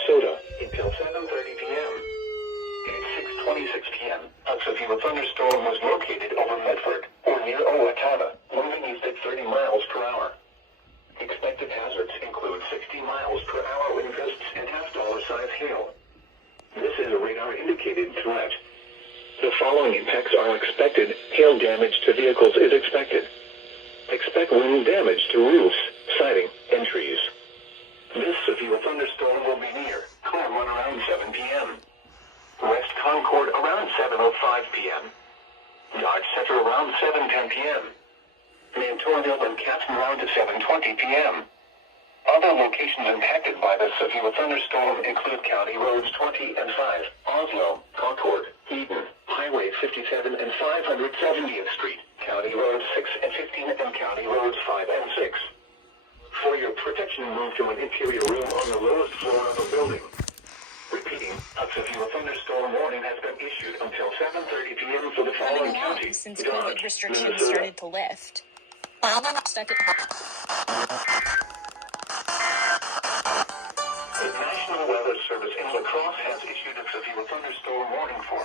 Minnesota until 7:30 p.m. At 6:26 p.m., a severe thunderstorm was located over Medford, or near Owatonna, moving east at 30 miles per hour. Expected hazards include 60 miles per hour wind gusts and half-dollar-size hail. This is a radar-indicated threat. The following impacts are expected. Hail damage to vehicles is expected. Expect wind damage to roofs, siding, and trees. This severe thunderstorm will be near Claremont around 7 p.m. West Concord around 7:05 p.m. Dodge Center around 7:10 p.m. Mantorville and Catton around 7:20 p.m. Other locations impacted by the severe thunderstorm include County Roads 20 and 5, Oslo, Concord, Eden, Highway 57 and 570th Street, County Roads 6 and 15, and County Roads 5 and 6. For your protection, move to an interior room on the lowest floor of a building. Repeating, a severe thunderstorm warning has been issued until 7:30 p.m. for the following counties: since Dodge, COVID restrictions Minnesota. started to lift. Stuck at The National Weather Service in La Crosse has issued a severe thunderstorm warning for